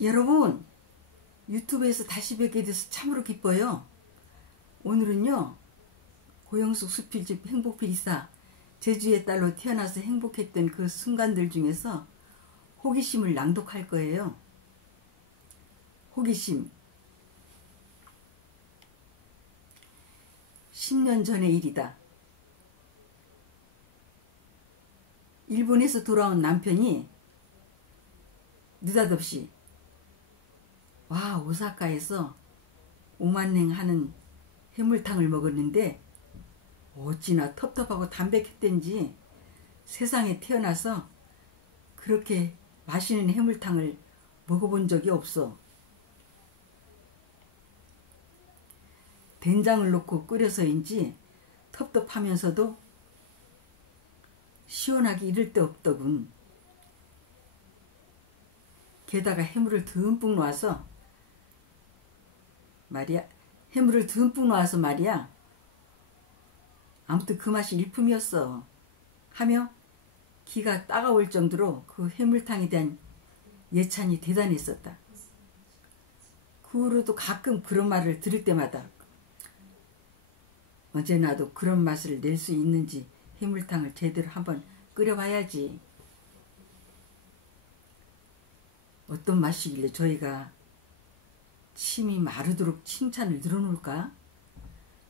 여러분, 유튜브에서 다시 뵙게 돼서 참으로 기뻐요. 오늘은요, 고영숙 수필집 행복필이사 제주의 딸로 태어나서 행복했던 그 순간들 중에서 호기심을 낭독할 거예요. 호기심. 10년 전의 일이다. 일본에서 돌아온 남편이 느닷없이 오사카에서 오만냉 하는 해물탕을 먹었는데 어찌나 텁텁하고 담백했던지 세상에 태어나서 그렇게 맛있는 해물탕을 먹어본 적이 없어. 된장을 넣고 끓여서인지 텁텁하면서도 시원하기 이를 데 없더군. 게다가 해물을 듬뿍 놓아서 말이야. 아무튼 그 맛이 일품이었어. 하며 기가 따가울 정도로 그 해물탕에 대한 예찬이 대단했었다. 그 후로도 가끔 그런 말을 들을 때마다 언제 나도 그런 맛을 낼 수 있는지 해물탕을 제대로 한번 끓여봐야지. 어떤 맛이길래 저희가 침이 마르도록 칭찬을 늘어놓을까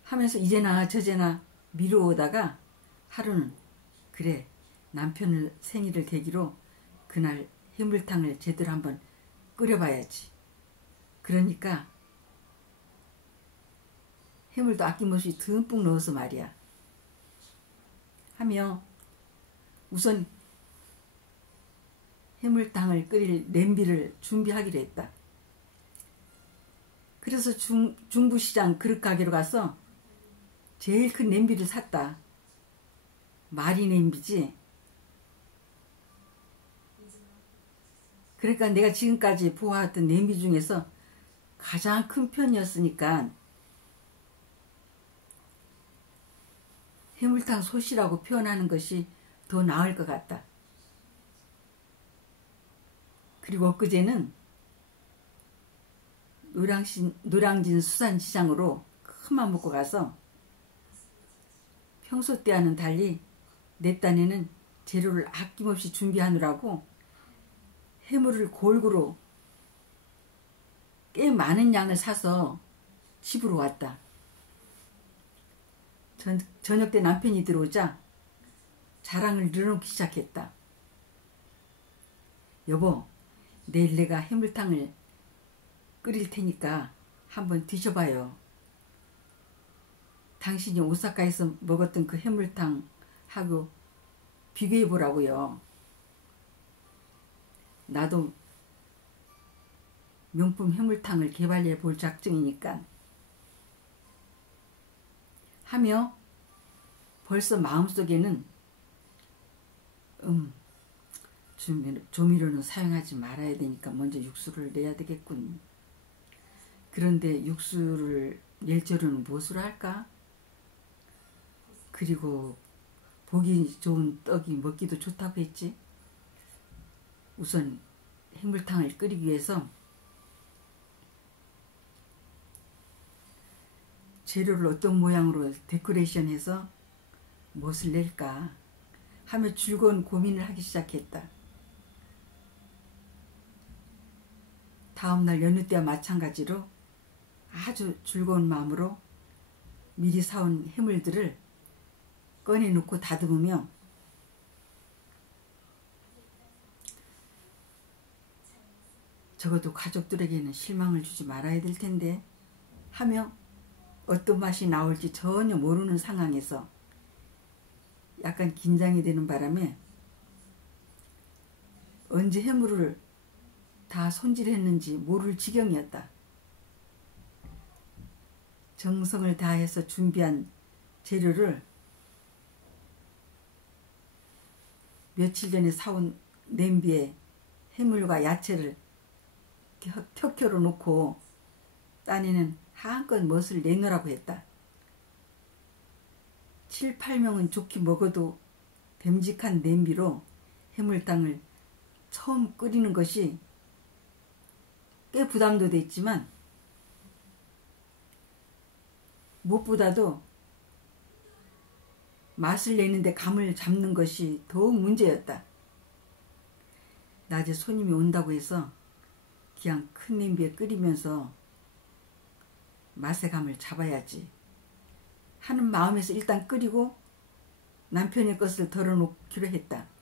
하면서 이제나 저제나 미루어오다가 하루는 그래, 남편을 생일을 계기로 그날 해물탕을 제대로 한번 끓여봐야지. 그러니까 해물도 아낌없이 듬뿍 넣어서 말이야. 하며 우선 해물탕을 끓일 냄비를 준비하기로 했다. 그래서 중부시장 그릇가게로 가서 제일 큰 냄비를 샀다. 마리 냄비지. 그러니까 내가 지금까지 보아왔던 냄비 중에서 가장 큰 편이었으니까 해물탕 솥이라고 표현하는 것이 더 나을 것 같다. 그리고 엊그제는 노량진 수산시장으로 큰맘 먹고 가서 평소 때와는 달리 내 딴에는 재료를 아낌없이 준비하느라고 해물을 골고루 꽤 많은 양을 사서 집으로 왔다. 저녁 때 남편이 들어오자 자랑을 늘어놓기 시작했다. 여보, 내일 내가 해물탕을 끓일 테니까 한번 드셔봐요. 당신이 오사카에서 먹었던 그 해물탕하고 비교해보라고요. 나도 명품 해물탕을 개발해 볼 작정이니까. 하며 벌써 마음속에는 조미료는 사용하지 말아야 되니까 먼저 육수를 내야 되겠군. 그런데 육수를 낼 재료는 무엇으로 할까? 그리고 보기 좋은 떡이 먹기도 좋다고 했지. 우선 해물탕을 끓이기 위해서 재료를 어떤 모양으로 데코레이션해서 무엇을 낼까 하며 즐거운 고민을 하기 시작했다. 다음날 여느 때와 마찬가지로 아주 즐거운 마음으로 미리 사온 해물들을 꺼내놓고 다듬으며 적어도 가족들에게는 실망을 주지 말아야 될 텐데 하며 어떤 맛이 나올지 전혀 모르는 상황에서 약간 긴장이 되는 바람에 언제 해물을 다 손질했는지 모를 지경이었다. 정성을 다해서 준비한 재료를 며칠 전에 사온 냄비에 해물과 야채를 켜켜로 놓고 딴에는 한껏 멋을 내놓으라고 했다. 7, 8명은 좋게 먹어도 됨직한 냄비로 해물탕을 처음 끓이는 것이 꽤 부담도 됐지만 무엇보다도 맛을 내는데 감을 잡는 것이 더욱 문제였다. 낮에 손님이 온다고 해서 그냥 큰 냄비에 끓이면서 맛의 감을 잡아야지 하는 마음에서 일단 끓이고 남편의 것을 덜어놓기로 했다.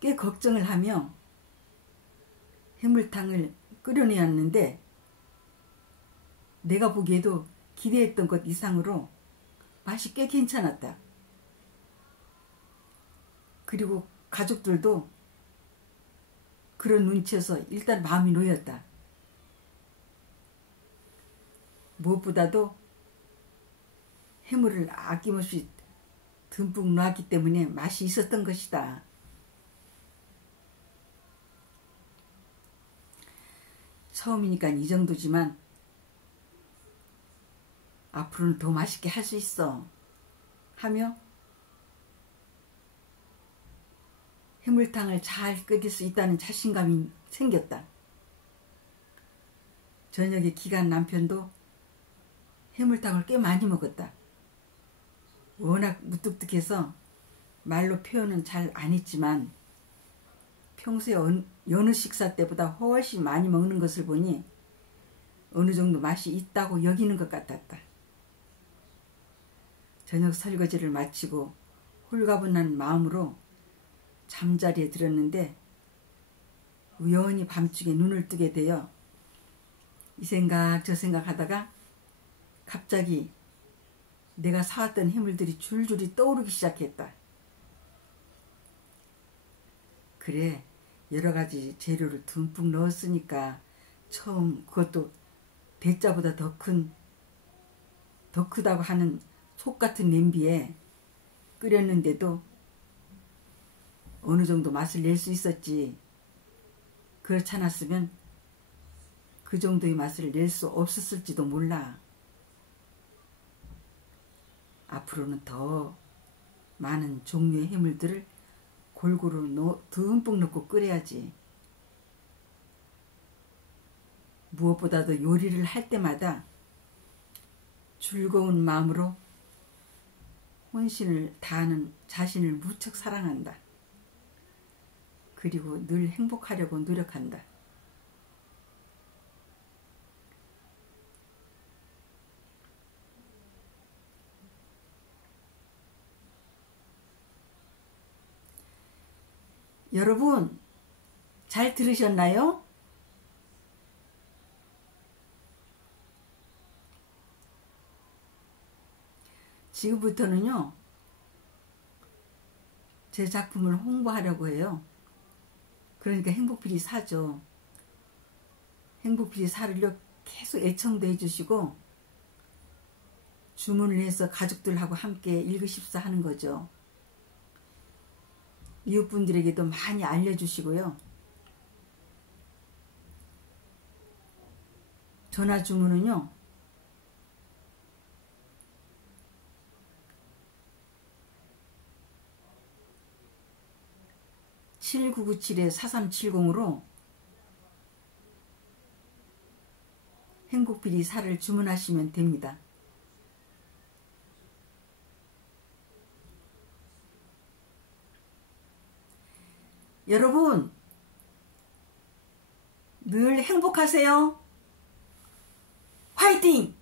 꽤 걱정을 하며 해물탕을 끓여내었는데 내가 보기에도 기대했던 것 이상으로 맛이 꽤 괜찮았다. 그리고 가족들도 그런 눈치에서 일단 마음이 놓였다. 무엇보다도 해물을 아낌없이 듬뿍 넣었기 때문에 맛이 있었던 것이다. 처음이니까 이 정도지만 앞으로는 더 맛있게 할 수 있어 하며 해물탕을 잘 끓일 수 있다는 자신감이 생겼다. 저녁에 기간 남편도 해물탕을 꽤 많이 먹었다. 워낙 무뚝뚝해서 말로 표현은 잘 안 했지만 평소에 여느 식사 때보다 훨씬 많이 먹는 것을 보니 어느 정도 맛이 있다고 여기는 것 같았다. 저녁 설거지를 마치고 홀가분한 마음으로 잠자리에 들었는데 우연히 밤중에 눈을 뜨게 되어 이 생각 저 생각 하다가 갑자기 내가 사왔던 해물들이 줄줄이 떠오르기 시작했다. 그래, 여러 가지 재료를 듬뿍 넣었으니까 처음 그것도 대짜보다 더 크다고 하는 속 같은 냄비에 끓였는데도 어느 정도 맛을 낼 수 있었지. 그렇지 않았으면 그 정도의 맛을 낼 수 없었을지도 몰라. 앞으로는 더 많은 종류의 해물들을 골고루 듬뿍 넣고 끓여야지. 무엇보다도 요리를 할 때마다 즐거운 마음으로 혼신을 다하는 자신을 무척 사랑한다. 그리고 늘 행복하려고 노력한다. 여러분, 잘 들으셨나요? 지금부터는요, 제 작품을 홍보하려고 해요. 그러니까 행복필이 사죠. 행복필이 사를요 계속 애청도 해주시고 주문을 해서 가족들하고 함께 읽으십사 하는 거죠. 이웃분들에게도 많이 알려주시고요. 전화 주문은요, 7997-4370으로 행복필이 사를 주문하시면 됩니다. 여러분, 늘 행복하세요. 화이팅!